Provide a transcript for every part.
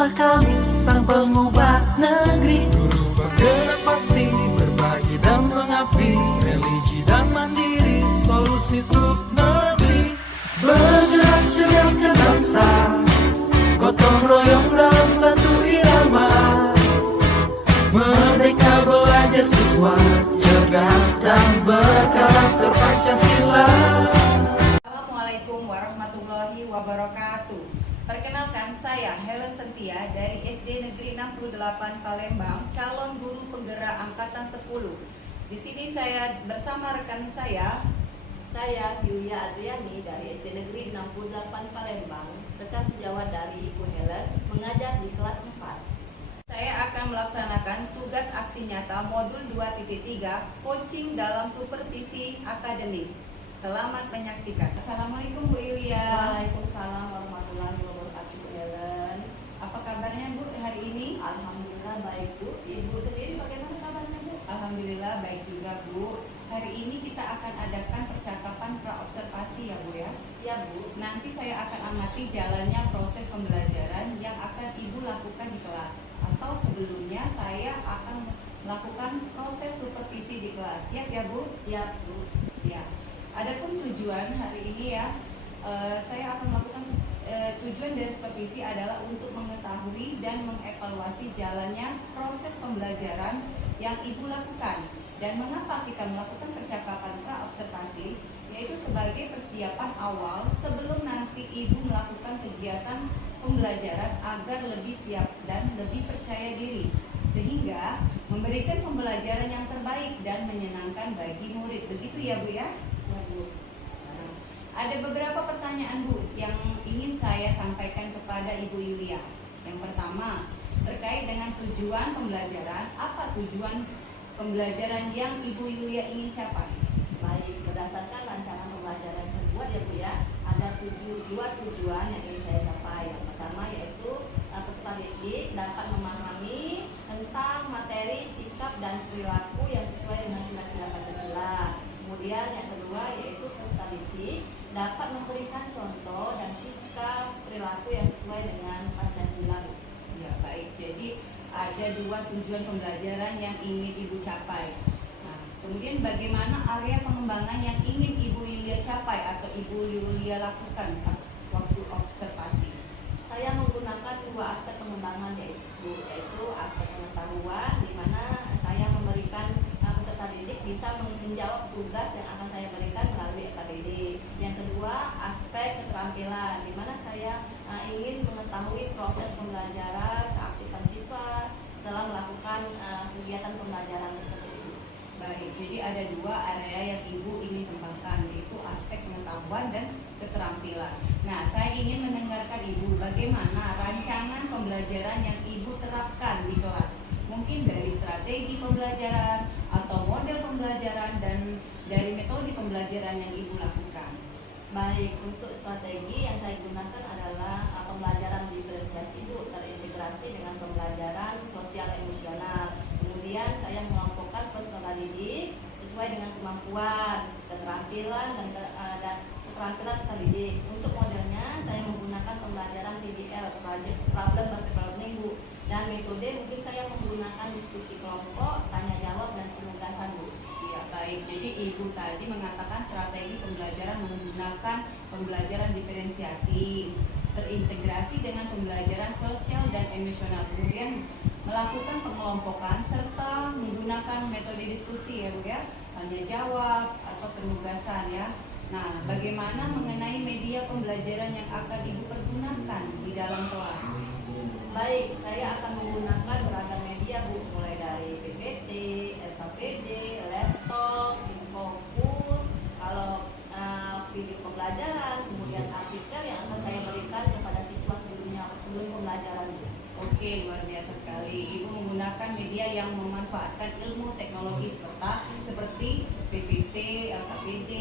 Tugaslah kami sang pengubah negeri. Guru bergerak pasti berbagi dan mengabdi, religi dan mandiri, solusi untuk negeri. Bergerak cerdaskan bangsa, gotong royong dalam satu irama. Merdeka belajar siswa, cerdas dan berkarakter Pancasila. Assalamualaikum warahmatullahi wabarakatuh. Perkenalkan, saya Helen Sentia dari SD Negeri 68 Palembang, calon guru penggerak angkatan 10. Di sini saya bersama rekan saya Yulia Adriani dari SD Negeri 68 Palembang, rekan sejawat dari Ibu Helen, mengajar di kelas 4. Saya akan melaksanakan tugas aksi nyata modul 2.3 coaching dalam supervisi akademik. Selamat menyaksikan. Assalamualaikum Bu Yulia. Waalaikumsalam warahmatullahi wabarakatuh, Bu Helen. Apa kabarnya Bu hari ini? Alhamdulillah baik, Bu. Ibu sendiri bagaimana kabarnya, Bu? Alhamdulillah baik juga Bu. Hari ini kita akan adakan percakapan pra-observasi ya Bu ya. Siap, Bu. Nanti saya akan amati jalannya proses pembelajaran yang akan Ibu lakukan di kelas. Atau sebelumnya saya akan melakukan proses supervisi di kelas. Siap ya Bu? Siap, Bu. Ya. Adapun tujuan hari ini ya, saya akan melakukan tujuan dari supervisi adalah untuk mengetahui dan mengevaluasi jalannya proses pembelajaran yang Ibu lakukan. Dan mengapa kita melakukan percakapan pra-observasi, yaitu sebagai persiapan awal sebelum nanti Ibu melakukan kegiatan pembelajaran agar lebih siap dan lebih percaya diri, sehingga memberikan pembelajaran yang terbaik dan menyenangkan bagi murid. Begitu ya Bu ya? Ya, Bu. Nah, ada beberapa pertanyaan Bu yang ingin saya sampaikan kepada Ibu Yulia. Yang pertama, terkait dengan tujuan pembelajaran. Apa tujuan pembelajaran yang Ibu Yulia ingin capai? Baik, berdasarkan rancangan pembelajaran tersebut ya, Bu ya, ada dua tujuan yang ingin saya capai. Yang pertama yaitu peserta didik dapat memahami tentang materi, sikap, dan perilaku yang sesuai dengan sila-sila Pancasila. Kemudian yang kedua yaitu peserta didik dapat memberikan contoh dan sikap perilaku yang sesuai dengan Pancasila. Ya baik, jadi ada dua tujuan pembelajaran yang ingin Ibu capai. Nah, kemudian bagaimana area pengembangan yang ingin Ibu Yulia capai atau Ibu Yulia lakukan pas waktu observasi? Saya menggunakan dua aspek pengembangan yaitu aspek pengetahuan, di mana saya memberikan peserta didik bisa menjawab tugas yang akan saya berikan melalui EKBD. Yang kedua, aspek keterampilan, di mana saya ingin mengetahui proses pembelajaran, keaktifan siswa setelah melakukan kegiatan pembelajaran tersebut. Baik, jadi ada dua area yang Ibu ingin kembangkan, yaitu aspek pengetahuan dan keterampilan. Nah, saya ingin mendengarkan Ibu bagaimana rancangan pembelajaran yang Ibu terapkan di kelas. Mungkin dari strategi pembelajaran atau model pembelajaran dan dari metode pembelajaran yang Ibu lakukan. Baik, untuk strategi yang saya gunakan adalah pembelajaran diferensiasi, Bu, terintegrasi dengan pembelajaran sosial emosional. Kemudian saya mengelompokkan peserta didik sesuai dengan kemampuan, keterampilan dan keterampilan peserta didik. Untuk modelnya saya menggunakan pembelajaran PBL, Problem Based Learning, Bu. Dan metode mungkin saya menggunakan diskusi kelompok, tanya jawab, dan penugasan, Bu. Ya baik, jadi Ibu tadi mengatakan strategi pembelajaran menggunakan pembelajaran diferensiasi, terintegrasi dengan pembelajaran sosial dan emosional. Kemudian melakukan pengelompokan serta menggunakan metode diskusi ya Bu ya, tanya jawab atau penugasan ya. Nah, bagaimana mengenai media pembelajaran yang akan Ibu pergunakan di dalam kelas? Baik, saya akan menggunakan beragam media, Bu, mulai dari PPT, LKPD, laptop, infocus, kalau video pembelajaran, kemudian artikel yang akan saya berikan kepada siswa sebelum pembelajaran. Oke, luar biasa sekali. Ibu menggunakan media yang memanfaatkan ilmu teknologi seperti PPT, LKPD,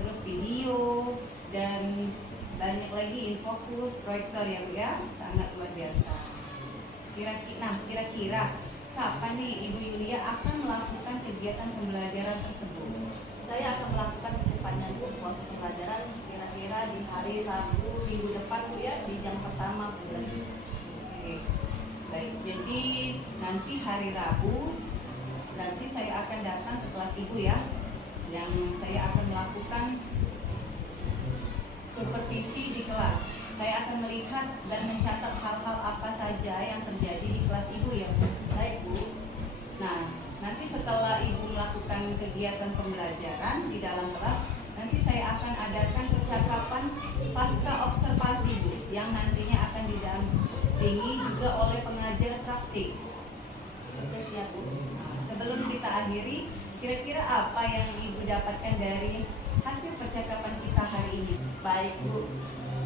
terus video, dan banyak lagi infokus, proyektor ya Bu ya, sangat luar biasa. Kira-kira kapan nih Ibu Yulia akan melakukan kegiatan pembelajaran tersebut? Saya akan melakukan secepatnya, Bu, proses pembelajaran kira-kira di hari Rabu minggu depan, Bu ya, di jam pertama, Bu. Oke, hari Rabu nanti saya akan datang ke kelas ibu ya, yang saya akan melakukan supervisi di kelas. Saya akan melihat dan mencatat hal-hal apa saja yang terjadi di kelas ibu ya Bu. Baik Bu. Nah, nanti setelah ibu melakukan kegiatan pembelajaran di dalam kelas, nanti saya akan adakan percakapan pasca observasi Bu, yang nantinya akan didampingi juga oleh pengajar praktik. Oke, siap Bu. Nah, sebelum kita akhiri, kira-kira apa yang ibu dapatkan dari hasil percakapan kita hari ini? Baik Bu,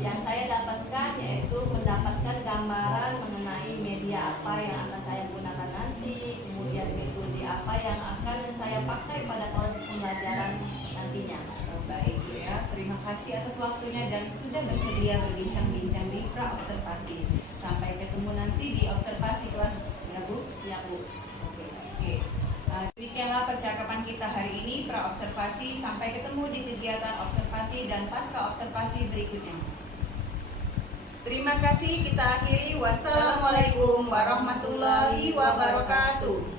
yang saya dapatkan yaitu mendapatkan gambaran mengenai media apa yang akan saya gunakan nanti, kemudian metode apa yang akan saya pakai pada proses pembelajaran nantinya. Baik Bu ya, terima kasih atas waktunya dan sudah bersedia berbincang-bincang di pra observasi. Sampai ketemu nanti di observasi kelas ya Bu. Siap Bu. Oke. Demikianlah percakapan kita hari ini pra observasi. Sampai ketemu di kegiatan observasi dan pasca observasi berikutnya. Terima kasih, kita akhiri. Wassalamualaikum warahmatullahi wabarakatuh.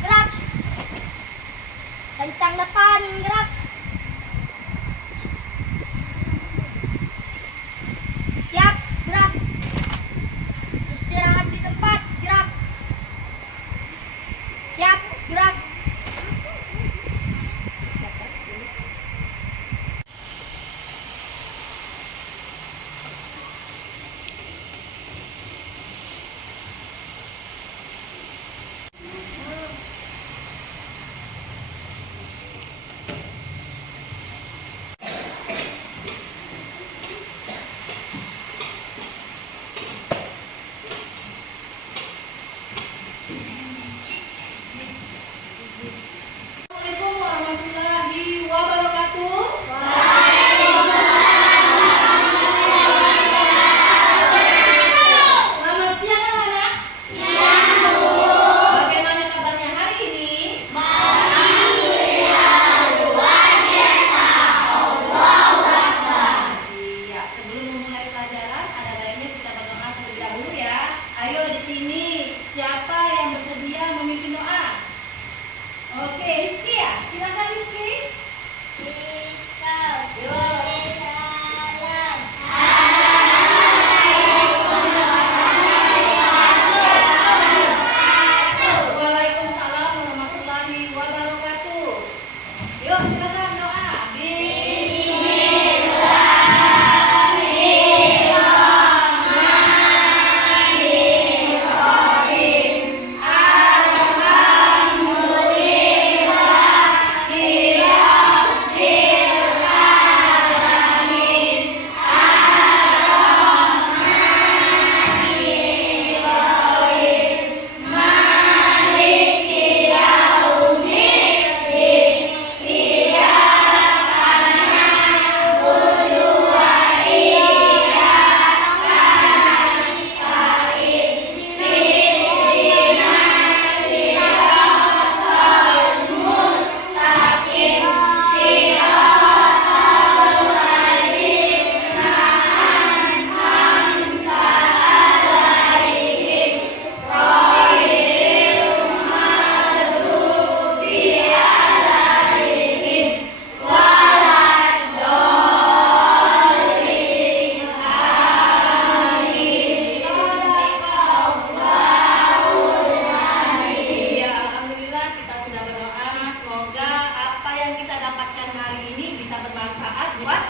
Gerak. Kencang depan, gerak. Siap, gerak. Istirahat di tempat, gerak. Siap, gerak. Assalamualaikum warahmatullahi wabarakatuh. Selamat siang anak-anak. Bagaimana kabarnya hari ini? Iya, sebelum memulai pelajaran ada baiknya kita berdoa terlebih dahulu ya. Ayo di sini, siapa yang bersedia memimpin doa? Oke, Rizky ya, silakan Rizky. Yo. Waalaikumsalam warahmatullahi wabarakatuh. Yuk silakan doa. Ya, alhamdulillah kita sudah berdoa. Semoga apa yang kita dapatkan hari ini bisa bermanfaat buat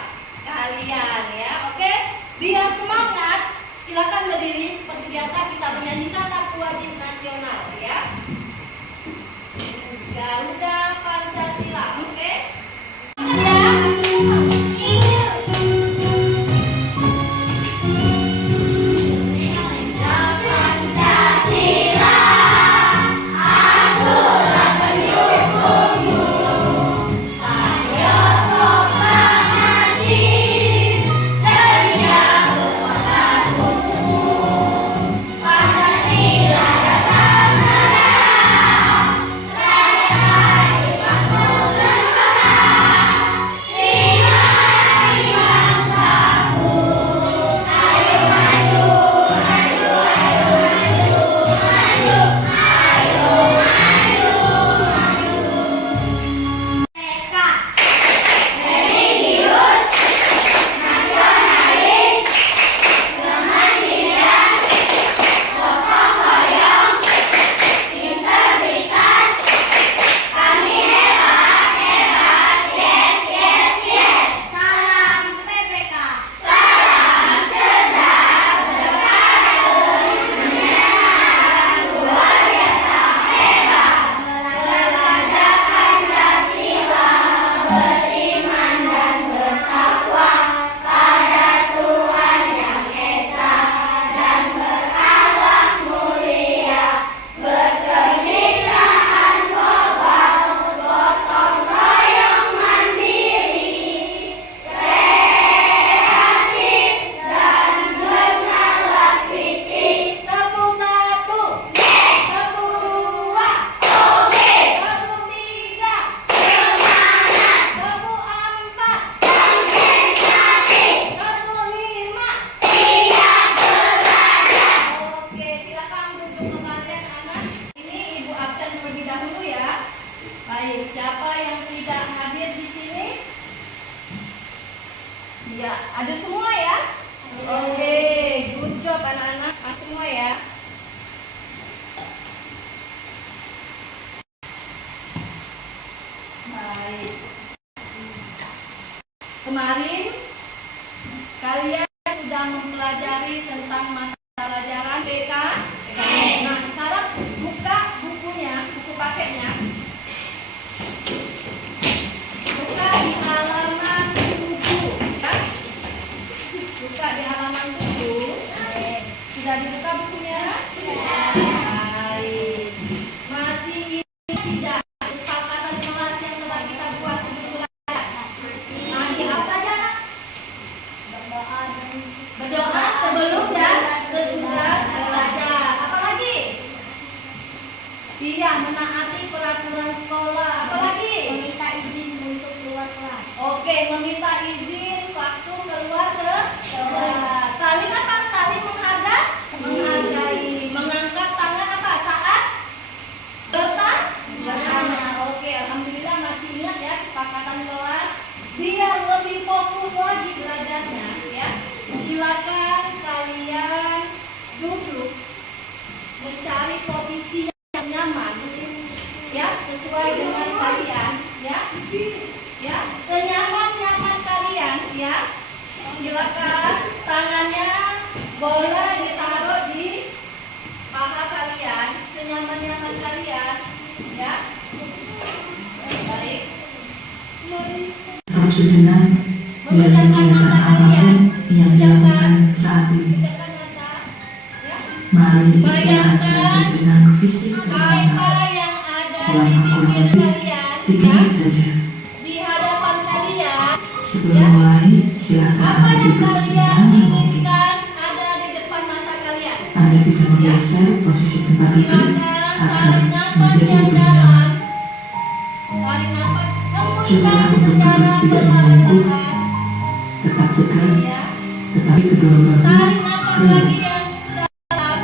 kalian ya. Oke, biar semangat, silakan berdiri seperti biasa kita menyanyikan lagu wajib nasional ya. Garuda Pancasila, oke? Proklamasi Ya, ada semua ya? Oke, good job anak-anak. Semua ya. Baik. Kemarin kalian sudah mempelajari tentang mata pelajaran BK. Nah, sekarang buka bukunya, buku paketnya. Buka di halaman 7, ya? Buka di halaman 7. Sudah dibuka bukunya? Baik. Masih ingat tidak kesepakatan kelas yang telah kita buat sebelumnya? Masih apa saja, Nak? Berdoa sebelum dan sesudah belajar. Apa lagi? Iya, menaati peraturan sekolah. Apa lagi? Meminta izin untuk keluar kelas. Oke, meminta izin waktu keluar ke kelas. Saling apa? Saling menghargai. Mengangkat tangan apa? Saat bertanya. Oke, alhamdulillah masih ingat ya kesepakatan kelas. Biar lebih fokus lagi belajarnya, ya. Silakan kalian duduk, mencari posisi yang nyaman, ya, sesuai dengan kalian, ya. Ya, senyaman-nyaman kalian, ya. Silakan tangannya boleh ditaruh di paha kalian, senyaman-nyaman kalian, ya. Baik. Stop sejenak, biar kegiatan apapun yang dilakukan saat ini. Pejamkan mata, ya. Mari istirahatkan sejenak fisik dan Apa mental yang ada di selama kurang pinggir lebih kalian, 3 ya, menit saja. di hadapan kalian. Sebelum mulai, silakan Apa Anda yang duduk kalian senyaman mungkin. inginkan ada di depan mata kalian. Anda bisa menggeser posisi tempat duduk Silakan agar tarik nafas menjadi yang lebih dalam. nyaman. Tarik nafas, Cobalah hembuskan untuk secara duduk tidak membungkuk, perlahan-lahan, tetap tegak, ya. tetapi kedua bahu Tarik nafas lagi rileks. yang dalam.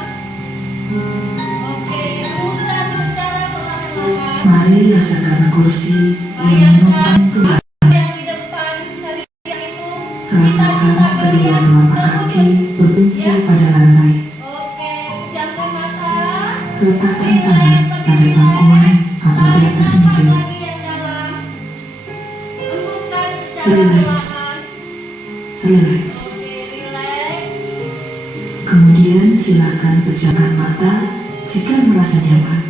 Oke, hembuskan secara perlahan-lahan. Mari rasakan kursi yang menopang tubuh. Yang di depan kalian itu Rasakan cita-cita kedua kalian telapak terwujud. kaki bertumpu pada lantai. Oke, pejamkan mata. Letakkan tangan pada bangkuan atau di atas meja. Lagi yang dalam. Hembuskan secara Relax. perlahan. Rileks. Oke, relax. Kemudian silakan pejamkan mata jika merasa nyaman,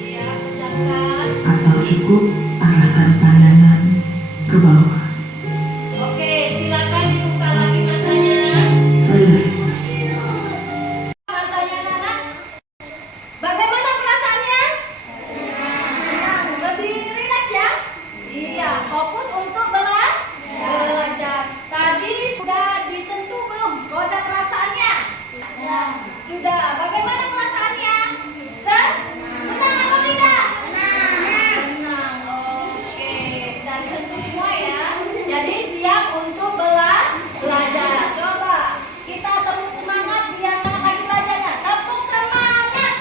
Iya, pejamkan. atau cukup arahkan pandangan ke bawah. Oke, silakan dibuka lagi matanya. Rileks. Matanya, Nana. Bagaimana perasaannya? Senang. Lebih rileks ya? Iya, fokus untuk belajar. Tadi sudah disentuh belum roda perasaannya? Sudah. Bagaimana perasaannya? Senang atau tidak? Senang. Oke, sudah disentuh semua ya. Jadi siap untuk belajar. Coba kita tepuk semangat biar semangat lagi belajarnya. Tepuk semangat.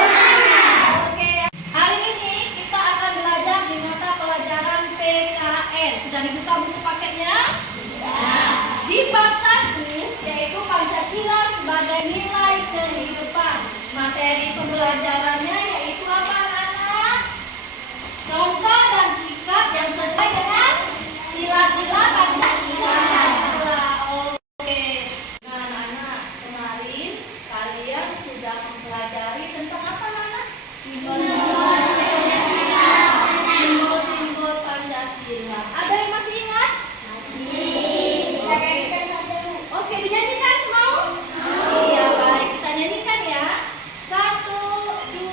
Oke, hari ini kita akan belajar di mata pelajaran PKN. Sudah dibuka buku paketnya? Di bab 1, yaitu Pancasila sebagai nilai kehidupan. Materi pembelajarannya yaitu apa, anak? Contoh dan sikap yang sesuai dengan sila-sila Pancasila. Oke. Nah, anak, kemarin kalian sudah mempelajari tentang apa, Nana? Simbol-simbol Pancasila. Ada yang masih ingat? Oke, dinyanyikan mau? Iya, baik. Kita nyanyikan ya. 1, 2,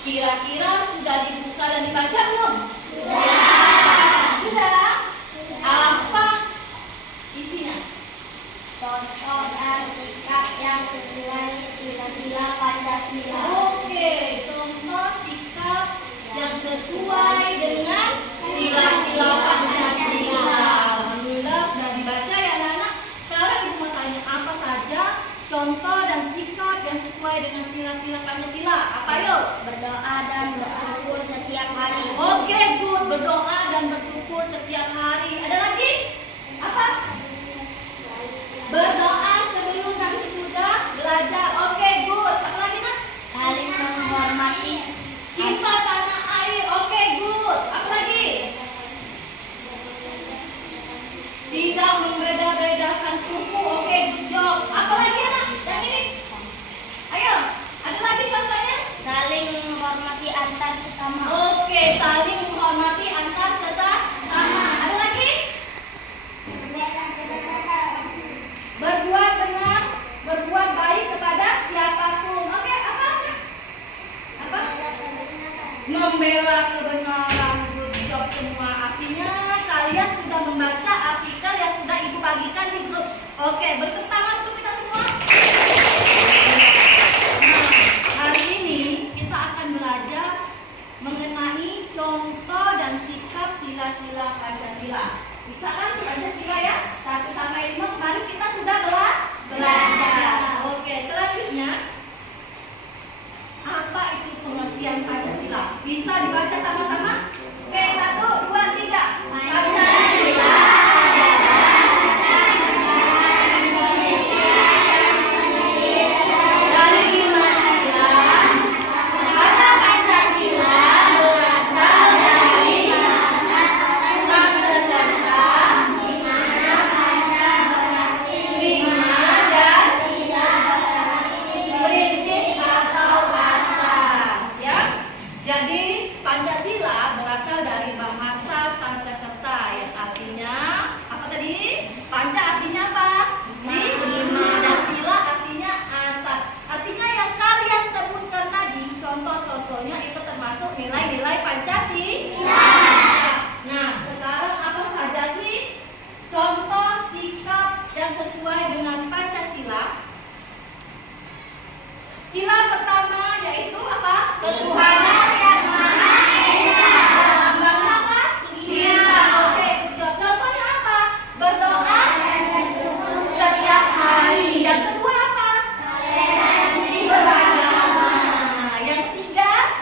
Kira-kira sudah dibuka dan dibaca belum? Sudah? Apa isinya? Contoh dan sikap yang sesuai sila-sila Pancasila. Oke, contoh sikap yang sesuai dengan sila-sila Pancasila. Alhamdulillah sudah dibaca ya anak-anak. Sekarang ibu mau tanya apa saja contoh dan sikap yang sesuai dengan sila-sila Pancasila. Apa yuk? Berdoa dan bersyukur setiap hari. Oke, good. Berdoa dan bersyukur setiap hari. Ada lagi? Apa? Berdoa sebelum dan sesudah belajar. Oke, good. Apa lagi nak? Saling menghormati. Cinta tanah air. Oke, good. Apa lagi? Tidak membeda-bedakan suku. Oke, good job. Apa lagi anak? Yang ini? Ayo, ada lagi contohnya? Saling menghormati antar sesama. Oke, saling menghormati antar sesama. Ada lagi? Berbuat benar, berbuat baik kepada siapapun. Oke, apa? Apa? Membela kebenaran. Good job semua. Artinya kalian sudah membaca artikel yang sudah ibu bagikan di grup. Oke, berikan tangan untuk kita semua. Nah, hari ini kita akan belajar mengenai contoh dan sikap sila-sila Pancasila. Bisa kan belajar sila ya? 1 sampai 5 kemarin kita sudah belajar. Oke, selanjutnya apa itu pengertian Pancasila? Bisa dibaca sama-sama? Oke, 1, 2, 3. Pancasila dari 5 sila. Kata Pancasila berasal dari Sanskerta, 5 dan prinsip atau asas, ya. Jadi Pancasila berasal dari bahasa Sanskerta yang artinya apa tadi? Panca artinya apa? 5 dan sila artinya asas. Artinya yang kalian sebutkan tadi contoh-contohnya itu termasuk nilai-nilai Pancasila. Nah, sekarang apa saja sih contoh sikap yang sesuai dengan Pancasila? Sila pertama yaitu apa? Ketuhanan yang Maha Esa. Lambangnya apa? Bintang. Oke, contohnya apa? Berdoa setiap hari. Yang kedua apa? Toleransi beragama. Yang ketiga,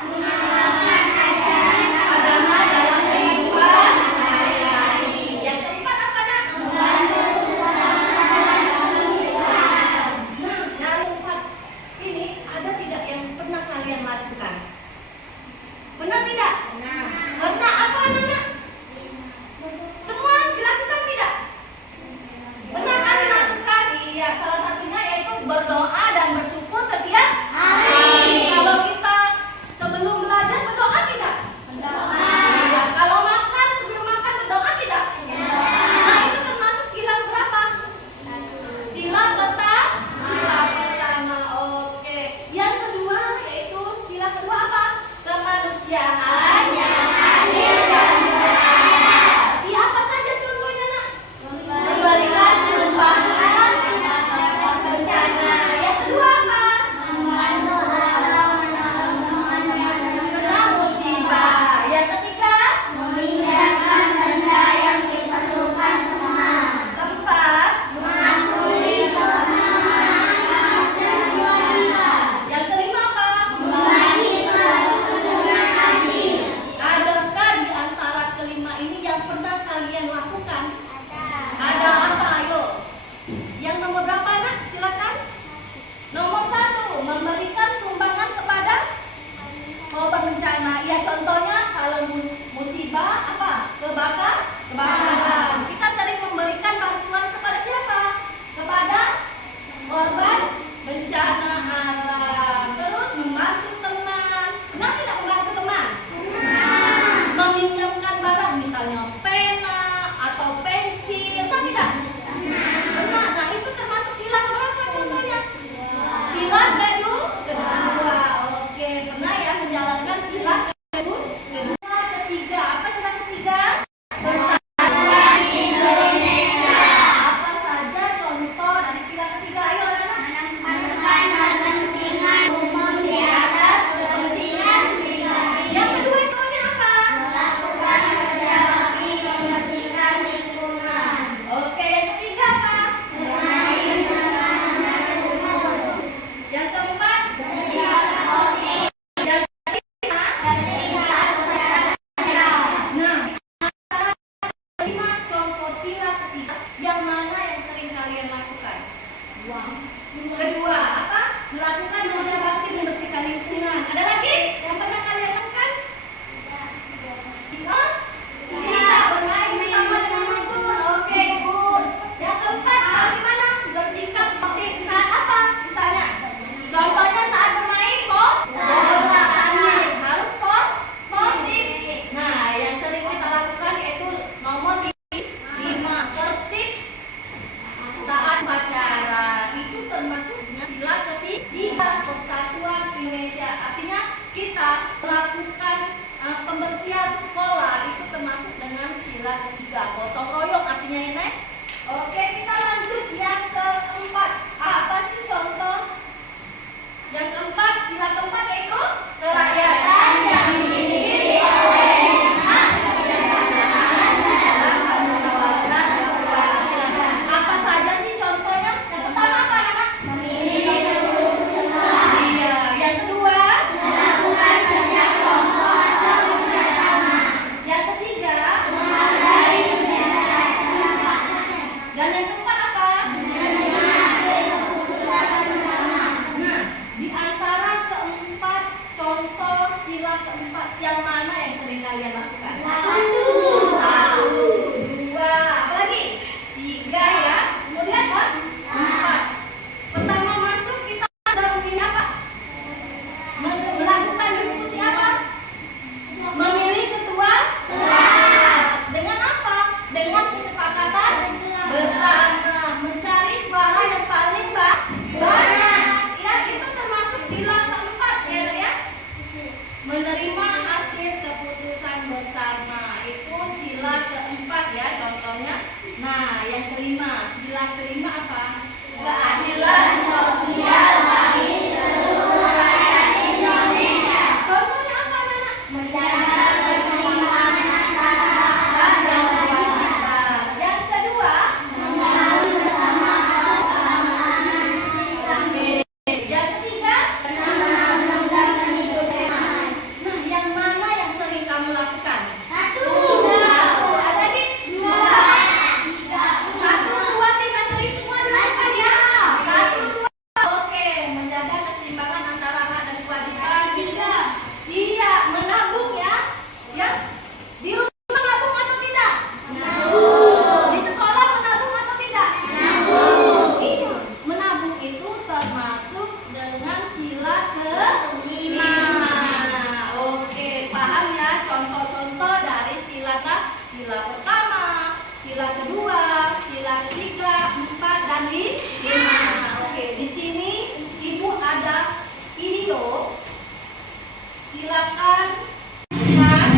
agama dalam kehidupan sehari-hari. Yang keempat apa nak? Nah, yang keempat ini ada tidak yang pernah kalian lakukan? Benar tidak? Pernah apa anak? Semua dilakukan tidak? Pernah kan lakukan? Iya, salah satunya yaitu berdoa dan bersyukur setiap hari. Kalau kita sebelum belajar berdoa tidak? Iya. Kalau makan sebelum makan berdoa tidak? Nah, itu termasuk sila berapa? Sila pertama. Oke. Yang kedua yaitu sila kedua apa? Kemanusiaan yang adil dan beradab. Iya, apa saja contohnya nak? Memberikan sumbangan bencana. Yang kedua apa? Kena musibah. Yang ketiga? Memindahkan benda yang diperlukan teman. Keempat? Mematuhi kebersamaan dan keluarga. Yang kelima apa? Membagi sesuatu dengan adil. Adakah di antara kelima ini yang pernah kalian lakukan? Ada apa? Ayo. Yang nomor berapa nak? Silakan. Nomor 1, memberikan sumbangan kepada korban bencana. Ya, contohnya kalau musibah apa? Kebakaran. Kita sering memberikan bantuan kepada siapa? Kepada korban bencana alam. Terus membantu teman. Pernah tidak membantu teman? Meminjamkan barang misalnya pena atau pensil. Pernah tidak? Pernah. Nah, itu termasuk sila berapa contohnya? Sila kedua. Oke, pernah ya menjalankan sila ketiga. Gotong royong artinya ya, Nek? Oke, kita lanjut yang keempat. Apa sih contoh? Yang keempat, sila keempat yaitu kerakyatan yang dimiliki oleh apa saja sih contohnya? Yang pertama apa, anak? Iya, yang kedua? Yang ketiga? Dan yang keempat apa? Nah, di antara keempat contoh sila keempat, yang mana yang sering kalian lakukan? Satu, dua, apa lagi? Tiga ya. Kemudian apa? Empat. Pertama masuk kita memilih apa? Melakukan diskusi apa? Memilih ketua kelas. Dengan apa? Dengan kesepakatan bersama, mencari suara yang paling banyak. Ya, itu termasuk sila keempat ya. Menerima hasil keputusan bersama itu sila keempat ya contohnya. Nah, yang kelima, sila kelima apa? Keadilan sosial bagi seluruh rakyat Indonesia. Contohnya apa, Nana? Yang kedua, yang ketiga, nah, yang mana yang sering kamu lakukan? Satu, ada lagi? Dua, satu, dua, tiga, sering semua dilakukan ya? Satu, dua, oke, menjaga keseimbangan antara hak dan kewajiban. Iya, menabung ya? Ya, di rumah menabung atau tidak? Di sekolah menabung atau tidak? Iya, menabung itu termasuk dengan sila kelima. Oke, paham ya contoh-contoh dari sila pertama, sila kedua, sila ketiga, 4 dan 5. Oke, di sini Ibu ada video. Silakan lihat.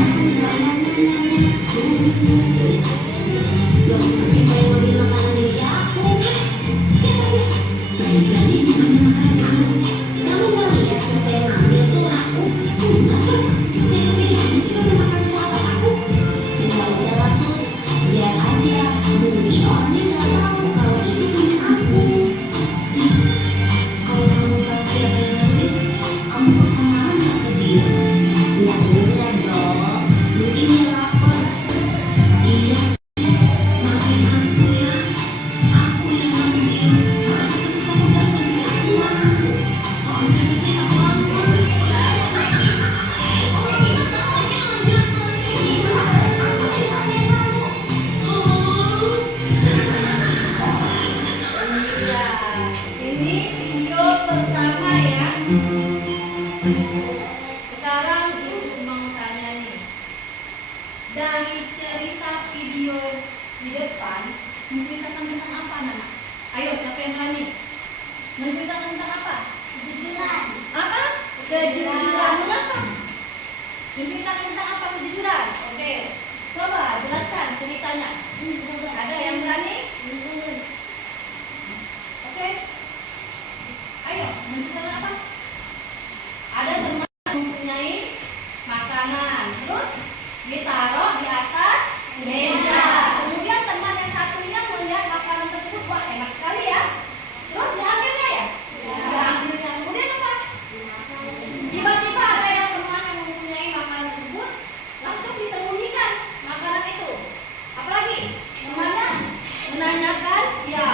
Iya, ini video pertama ya. Sekarang Ibu mau tanya nih, dari cerita video di depan menceritakan tentang apa, Nana? Ayo, siapa yang berani? Menceritakan tentang apa? Kejujuran. Apa? Kejujuran. Mengapa? Menceritakan tentang apa kejujuran? Oke, coba jelaskan ceritanya. Ada yang berani? Oke. Ayo, menceritakan apa? Ada teman mempunyai makanan, terus ditaruh di atas meja. Kemudian teman yang satunya melihat makanan tersebut, wah enak sekali ya. Terus diambilnya ya? Diambilnya. Kemudian apa? Tiba-tiba ada yang teman yang mempunyai makanan tersebut langsung disembunyikan makanan itu. Apalagi temannya menanyakan, ya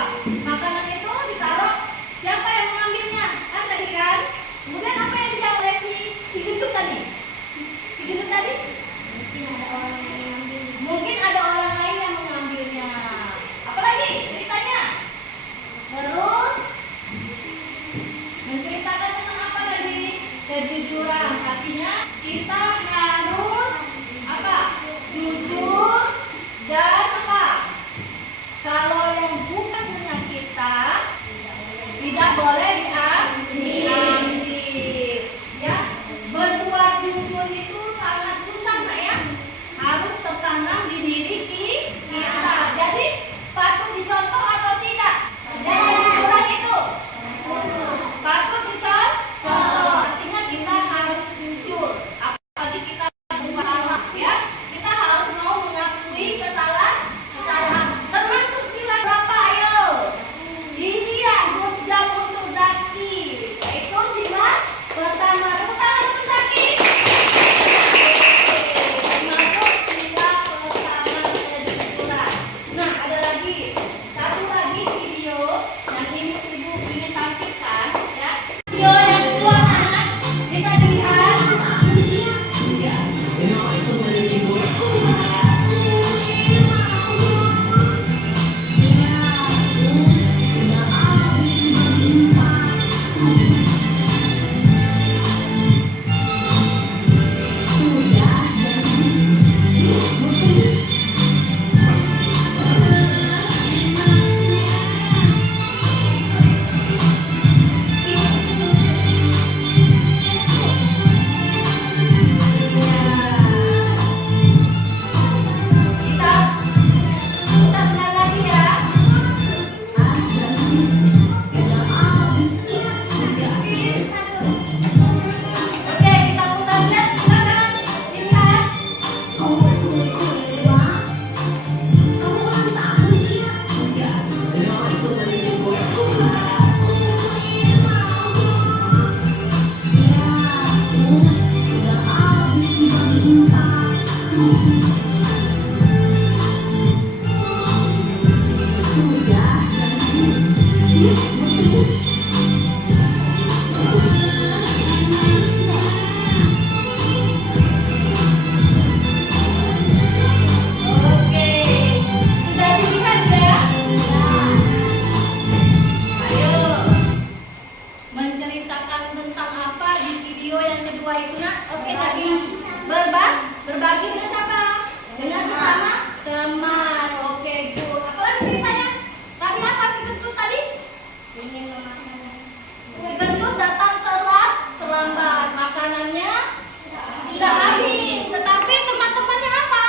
makanan itu ditaruh, siapa yang mengambilnya? Kan tadi kan? Kemudian apa yang dijawab oleh si gendut tadi? Si gendut tadi? Mungkin ada orang lain yang mengambilnya. Apalagi ceritanya? Terus menceritakan tentang apa tadi? Kejujuran. Artinya kita harus apa? Jujur dan apa? Kalau yang bukan punya kita tidak boleh diambil. Ya, berbuat jujur itu sangat susah, Mbak ya. Harus tertanam di diri kita. teman. Oke, good. Apalagi ceritanya? Tadi apa si Kentus tadi? Ingin memakan Si Kentus datang terlambat. Makanannya sudah habis. Tetapi teman-temannya apa?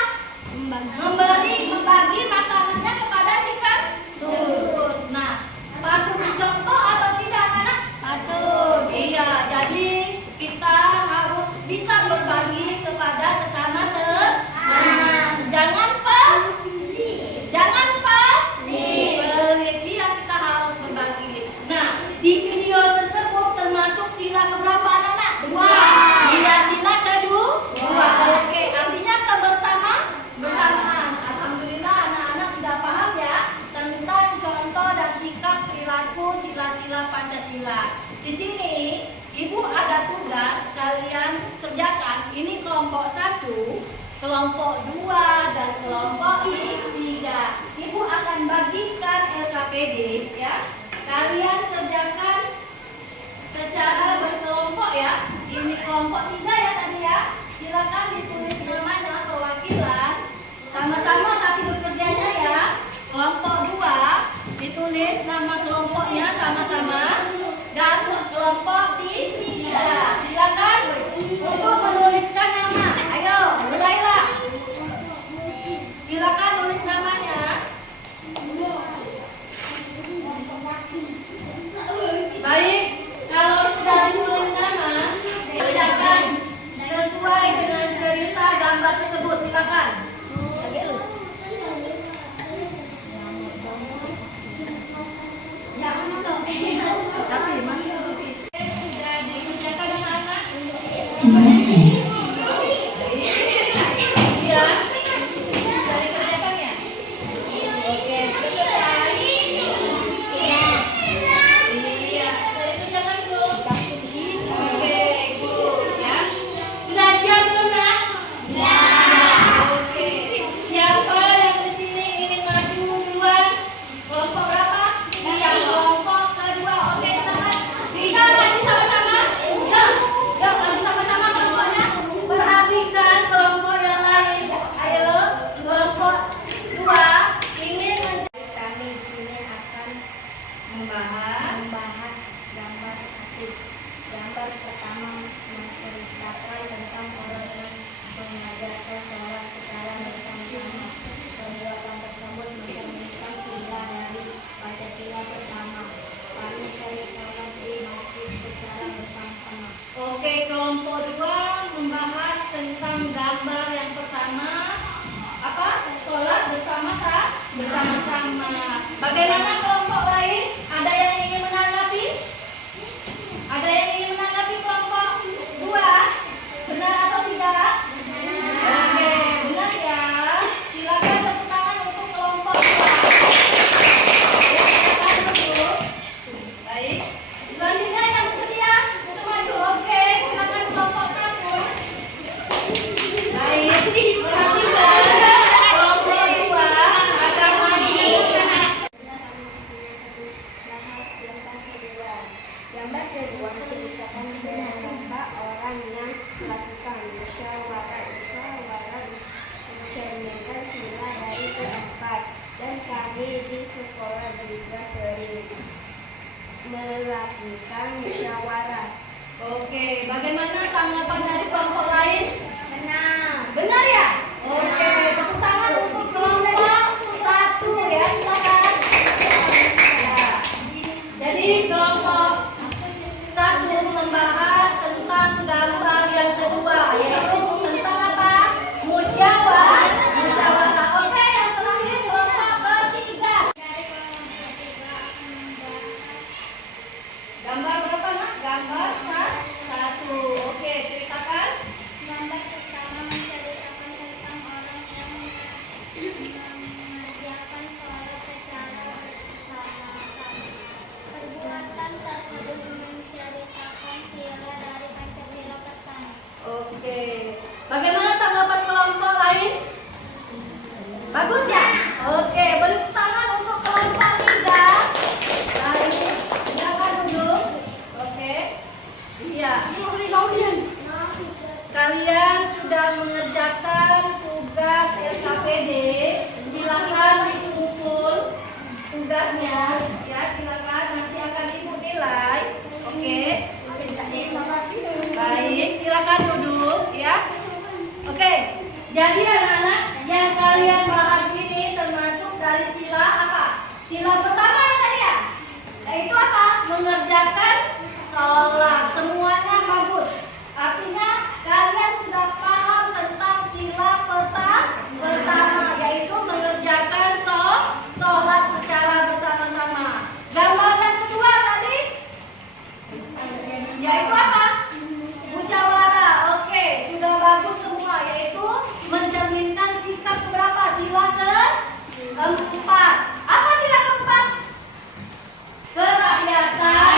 Membagi makanannya kepada si Kentus. Nah, patut dicontoh atau tidak anak-anak? patut. Iya, jadi kita harus bisa berbagi kepada sesama teman. Jangan pelit. Iya, kita harus berbagi. Nah, di video tersebut termasuk sila keberapa anak-anak? 2. Iya, sila kedua. Oke, artinya bersamaan. Alhamdulillah anak-anak sudah paham ya tentang contoh dan sikap perilaku sila-sila Pancasila. Di sini Ibu ada tugas kalian kerjakan. Ini kelompok 1, kelompok 2 dan kelompok 3. Ibu akan bagikan LKPD ya. Kalian kerjakan secara berkelompok ya. Ini kelompok 3 ya tadi ya. Silakan ditulis namanya perwakilan sama-sama tapi bekerjanya ya. Kelompok 2 ditulis nama kelompoknya sama-sama dan kelompok 3 silakan untuk menuliskan nama. Ayo, mulailah. Silakan tulis namanya. Baik, kalau sudah ditulis nama, kerjakan sesuai dengan cerita gambar tersebut. Silakan. Tapi sudah dikerjakan anak-anak? Iya. Sudah dikerjakan ya? Oke, selesai. Iya, sudah dikerjakan belum? Oke, good ya. Sudah siap belum nak? Oke. Siapa yang di sini ingin maju duluan? Kelompok berapa? Iya, kelompok kedua. Oke, selamat. Bisa maju sama-sama? Yuk maju sama-sama kelompoknya. Perhatikan kelompok yang lain. Ayo, kelompok 2 ingin Kami di sini akan membahas gambar 1. Gambar pertama menceritakan tentang orang yang mengajarkan sholat secara bersama-sama. Perbuatan tersebut mencerminkan sila dari Pancasila bersama. Kami sering sholat di masjid secara bersama-sama. Oke, kelompok 2 membahas tentang gambar yang pertama apa? Sholat bersama-sama. Bagaimana kelompok lain? Ada yang ingin menanggapi? Ada yang ingin menanggapi kelompok 2? Benar atau tidak? Oke, benar ya. Silakan tepuk tangan untuk kelompok 2. Silakan duduk. Baik. Selanjutnya yang bersedia untuk maju. Oke, silakan kelompok 1. Baik. Perhatikan kelompok 2 akan maju. Bahas gambar kedua. Gambar kedua menceritakan beberapa orang yang melakukan musyawarah mencerminkan sila dari keempat. Dan kami di sekolah juga sering melakukan musyawarah. Oke, bagaimana tanggapan dari kelompok lain? Benar. Benar ya? Oke, tepuk tangan untuk kelompok 1 ya, silakan. Ya. Jadi kelompok 1 membahas tentang gambar yang kedua, yaitu tentang apa? Musyawarah. Oke, yang terakhir kelompok 3. Gambar berapa nak? Gambar 1. Oke, ceritakan. Gambar pertama menceritakan tentang orang yang mengerjakan sholat secara bersama-sama. Perbuatan tersebut menceritakan sila dari Pancasila pertama. Oke. Bagaimana tanggapan kelompok lain? Bagus ya? Oke, beri tangan untuk kelompok 3. Baik. Silakan duduk. Oke. Iya. Kalian sudah mengerjakan tugas LKPD tugasnya ya, silakan nanti akan Ibu nilai. Oke. Baik, silakan duduk ya. Oke. Jadi anak-anak yang kalian bahas ini termasuk dari sila apa? Sila pertama ya tadi ya. Yaitu apa? Mengerjakan sholat. Semuanya bagus. Artinya kalian sudah paham tentang sila pertama, yaitu mengerjakan sholat secara bersama-sama. Gambar yang kedua tadi yaitu apa? Musyawarah. Oke, sudah bagus semua, yaitu mencerminkan sikap keberapa? Sila keempat. Apa sila keempat? Kerakyatan.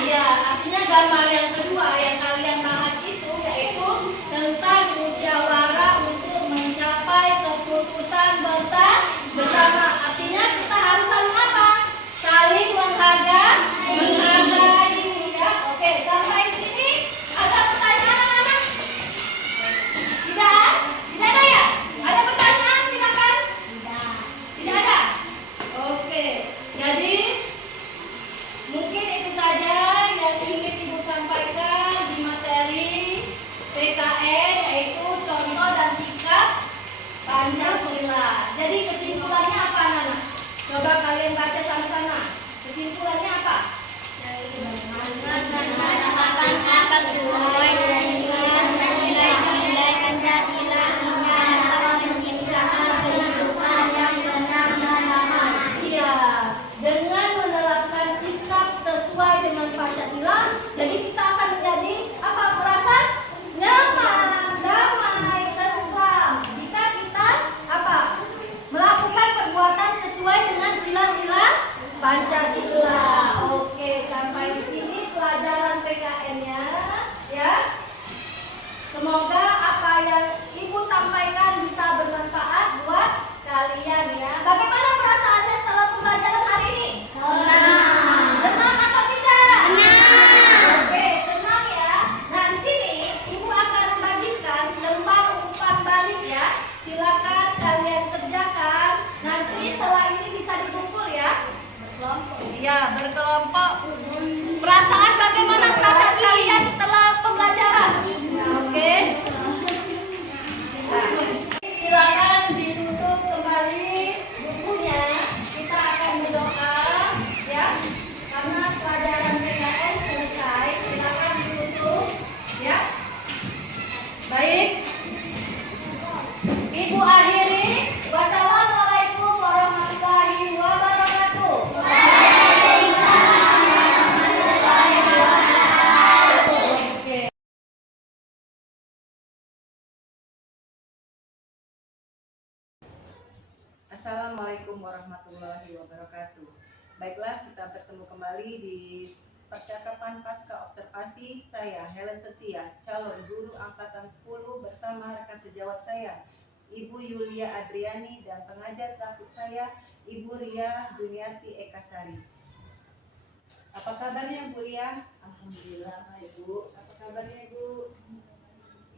Iya, artinya gambar yang kedua yang kalian bahas itu yaitu tentang musyawarah untuk mencapai keputusan bersama. Artinya kita harus saling apa? Saling menghargai ya. Oke, sampai sini ada pertanyaan anak-anak? Tidak? Tidak ada ya? Ada pertanyaan silakan. Tidak ada. Oke. Jadi mungkin itu saja yang ingin Ibu sampaikan di materi PKN, yaitu contoh dan sikap Pancasila. Jadi kesimpulannya apa anak-anak? Coba kalian baca sama-sama. Kesimpulannya apa? Iya, dengan menerapkan sikap sesuai dengan Pancasila, jadi kita akan menjadi apa? Merasa nyaman, damai, tentram. Jika kita apa? Melakukan perbuatan sesuai dengan sila-sila Pancasila. Oke, sampai di sini pelajaran PKN-nya ya. Semoga apa yang Ibu sampaikan bisa bermanfaat buat kalian ya. Bagaimana perasaannya setelah pembelajaran hari ini? Senang atau tidak? Oke, senang ya. Nah, di sini Ibu akan membagikan lembar umpan balik ya. Silakan kalian kerjakan. Nanti setelah ini bisa dikumpul ya. Iya, berkelompok. Perasaan bagaimana perasaan kalian setelah pembelajaran? Oke. Nah, silakan ditutup kembali bukunya. Kita akan berdoa ya. Karena pelajaran PKN selesai, silakan ditutup ya. Baik. Ibu akhiri. Wassalamualaikum warahmatullahi wabarakatuh. Oke. Assalamualaikum warahmatullahi wabarakatuh. Baiklah, kita bertemu kembali di percakapan pasca observasi. Saya Helen Setia, calon guru angkatan 10 bersama rekan sejawat saya, Ibu Yulia Adriani, dan pengajar praktik saya, Ibu Ria Juniarti Ekasari. Apa kabarnya Bu Ria? Alhamdulillah, Ibu. Apa kabarnya Ibu?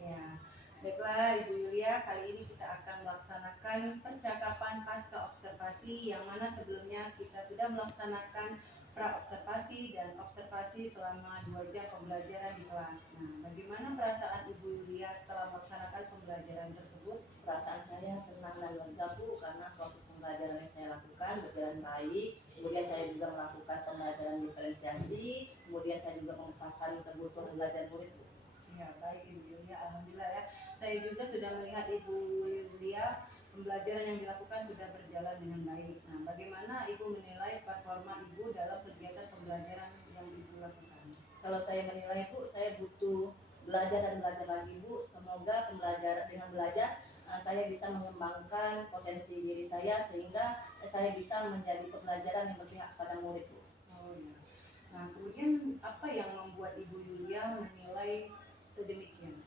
Ya, baiklah Ibu Yulia, kali ini kita akan melaksanakan percakapan pasca observasi, yang mana sebelumnya kita sudah melaksanakan pra-observasi dan observasi selama 2 jam pembelajaran di kelas. Nah, bagaimana perasaan Ibu Yulia setelah melaksanakan pembelajaran tersebut? Perasaan saya senang dan lega Bu, karena proses pembelajaran yang saya lakukan berjalan baik. Kemudian saya juga melakukan pembelajaran diferensiasi. Kemudian saya juga memetakan kebutuhan belajar murid Bu. Ya, baik Ibu Yulia, alhamdulillah ya. Saya juga sudah melihat Ibu Yulia, pembelajaran yang dilakukan sudah berjalan dengan baik. Nah, bagaimana Ibu menilai performa Ibu dalam kegiatan pembelajaran yang Ibu lakukan? Kalau saya menilai Bu, saya butuh belajar dan belajar lagi Bu. Semoga pembelajaran dengan belajar saya bisa mengembangkan potensi diri saya, sehingga saya bisa menjadi pembelajaran yang berpihak pada murid Bu. Oh ya. Nah, kemudian apa yang membuat Ibu Yulia menilai sedemikian?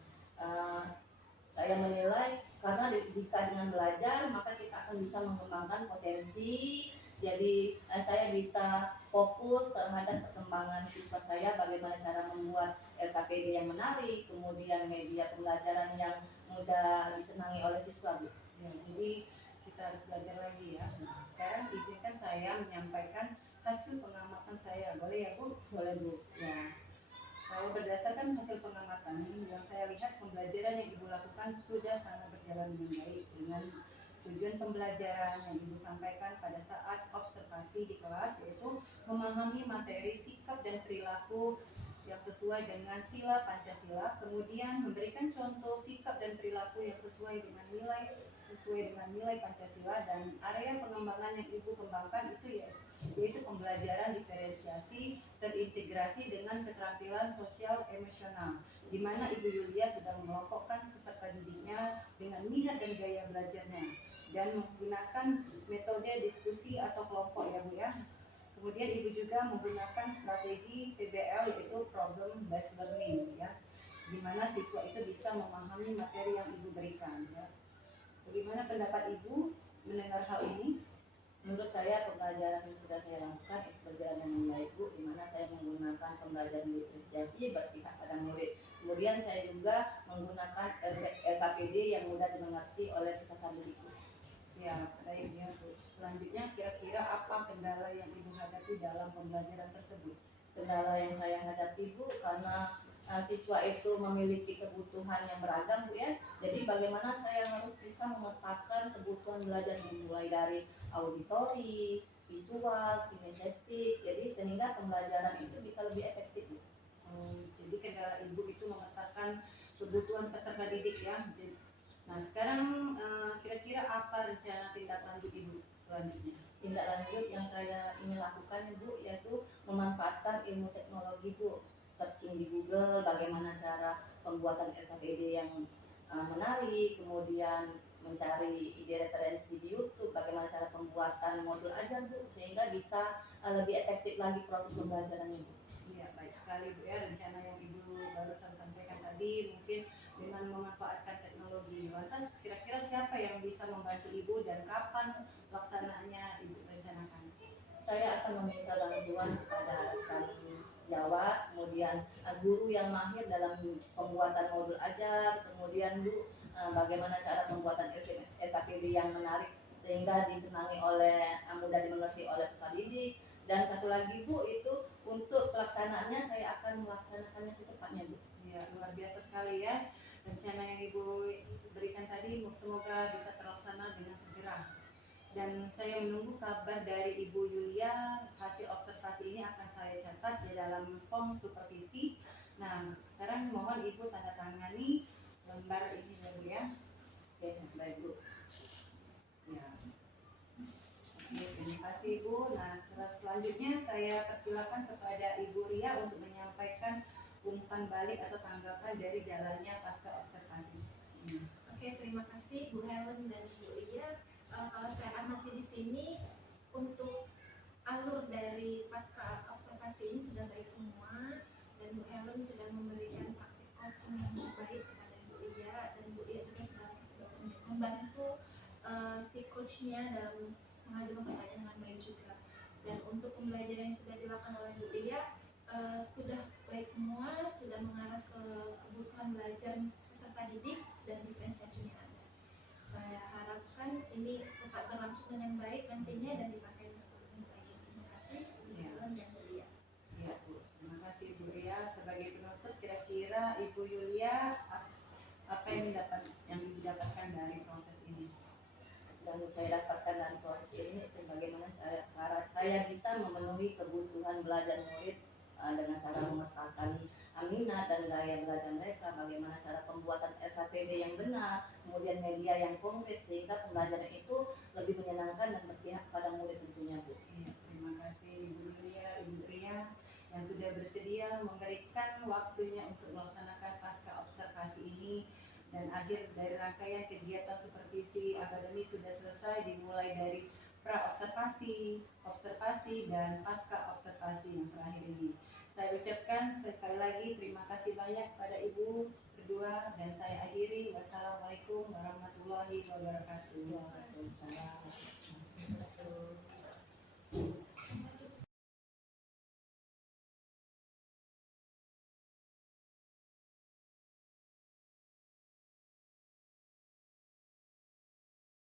Saya menilai karena jika dengan belajar maka kita akan bisa mengembangkan potensi. Jadi saya bisa fokus terhadap perkembangan siswa saya, bagaimana cara membuat LKP LKPD yang menarik, kemudian media pembelajaran yang mudah disenangi oleh siswa, Bu. Ya, jadi kita harus belajar lagi ya. Nah, sekarang izinkan saya menyampaikan hasil pengamatan saya. Boleh ya Bu? Boleh, Bu. Ya. Kalau berdasarkan hasil pengamatan yang saya lihat, pembelajaran yang Ibu lakukan sudah sangat berjalan dengan baik dengan tujuan pembelajaran yang Ibu sampaikan pada saat observasi di kelas, yaitu memahami materi, sikap dan perilaku yang sesuai dengan sila Pancasila, kemudian memberikan contoh sikap dan perilaku yang sesuai dengan nilai Pancasila, dan area pengembangan yang Ibu kembangkan itu yaitu pembelajaran diferensiasi terintegrasi dengan keterampilan sosial emosional, di mana Ibu Yulia sudah mengelompokkan peserta didiknya dengan minat dan gaya belajarnya dan menggunakan metode diskusi atau kelompok ya Bu ya. Kemudian Ibu juga menggunakan strategi PBL, yaitu problem based learning ya, di mana siswa itu bisa memahami materi yang Ibu berikan ya. Bagaimana pendapat Ibu mendengar hal ini? Menurut saya pembelajaran yang sudah saya lakukan itu berjalan dengan baik, Bu, di mana saya menggunakan pembelajaran diferensiasi berpihak pada murid. Kemudian saya juga menggunakan LKPD yang mudah dimengerti oleh peserta didik, Bu. Ya, baik ya Bu. Selanjutnya kira-kira apa kendala yang Ibu hadapi dalam pembelajaran tersebut? Kendala yang saya hadapi, Bu, karena siswa itu memiliki kebutuhan yang beragam, Bu ya. Jadi bagaimana saya harus bisa memetakan kebutuhan belajar mulai dari auditori, visual, kinestetik. Jadi sehingga pembelajaran itu bisa lebih efektif, Bu. Jadi kendala Ibu itu memetakan kebutuhan peserta didik ya. Nah, sekarang kira-kira apa rencana tindak lanjut Ibu selanjutnya? Tindak lanjut yang saya ingin lakukan, Bu, yaitu memanfaatkan ilmu teknologi, Bu. Searching di Google bagaimana cara pembuatan LKPD yang menarik, kemudian mencari ide referensi di YouTube, bagaimana cara pembuatan modul ajar, Bu, sehingga bisa lebih efektif lagi proses pembelajarannya, Bu. Iya, baik sekali Bu ya, rencana yang Ibu barusan sampaikan tadi mungkin dengan memanfaatkan teknologi. Lantas kira-kira siapa yang bisa membantu Ibu dan kapan pelaksanaannya Ibu rencanakan? Saya akan meminta bantuan kepada rekan Jawa, kemudian guru yang mahir dalam pembuatan modul ajar, kemudian Bu, bagaimana cara pembuatan LKPD yang menarik sehingga disenangi oleh mudah dimengerti oleh peserta didik. Dan satu lagi, Bu, itu untuk pelaksanaannya saya akan melaksanakannya secepatnya, Bu. Ya, luar biasa sekali ya. Rencana yang Ibu berikan tadi semoga bisa terlaksana dengan segera. Dan saya menunggu kabar dari Ibu Yulia. Hasil observasi ini akan saya catat di dalam form supervisi. Nah, sekarang mohon Ibu tanda tangani lembar ini ya Bu ya. Oke, baik, Bu. Ya. Oke, terima kasih Ibu. Nah, selanjutnya saya persilakan kepada Ibu Ria untuk menyampaikan umpan balik atau tanggapan dari jalannya pasca observasi. Oke, terima kasih Bu Helen dan Bu Lia. Kalau saya amati di sini, untuk alur dari pasca observasi ini sudah baik semua, dan Bu Helen sudah memberikan praktik coaching yang baik kepada Bu Lia, dan Bu Lia juga sudah membantu si coachnya dalam mengajukan pertanyaan dengan baik juga. Dan untuk pembelajaran yang sudah dilakukan oleh Bu Lia sudah baik semua, sudah mengarah ke kebutuhan belajar peserta didik dan diferensiasinya ada. Saya harapkan ini tetap berlangsung dengan baik nantinya dan dipakai untuk baik. Terima kasih Bu Helen dan Bu Lia. Ya Bu, terima kasih Bu Ria. Sebagai penutup, kira-kira Ibu Yulia apa yang Ibu dapatkan dari proses ini? Dan saya dapatkan dari proses ini itu bagaimana saya bisa memenuhi kebutuhan belajar murid dengan cara memetakan minat dan gaya belajar mereka, bagaimana cara pembuatan LKPD yang benar, kemudian media yang konkret sehingga pembelajaran itu lebih menyenangkan dan berpihak pada murid tentunya, Bu. Ya, terima kasih Ibu Ria yang sudah bersedia memberikan waktunya untuk melaksanakan pasca observasi ini. Dan akhir dari rangkaian kegiatan supervisi akademi sudah selesai, dimulai dari pra-observasi, observasi, dan pasca observasi yang terakhir ini. Saya ucapkan sekali lagi terima kasih banyak pada Ibu berdua dan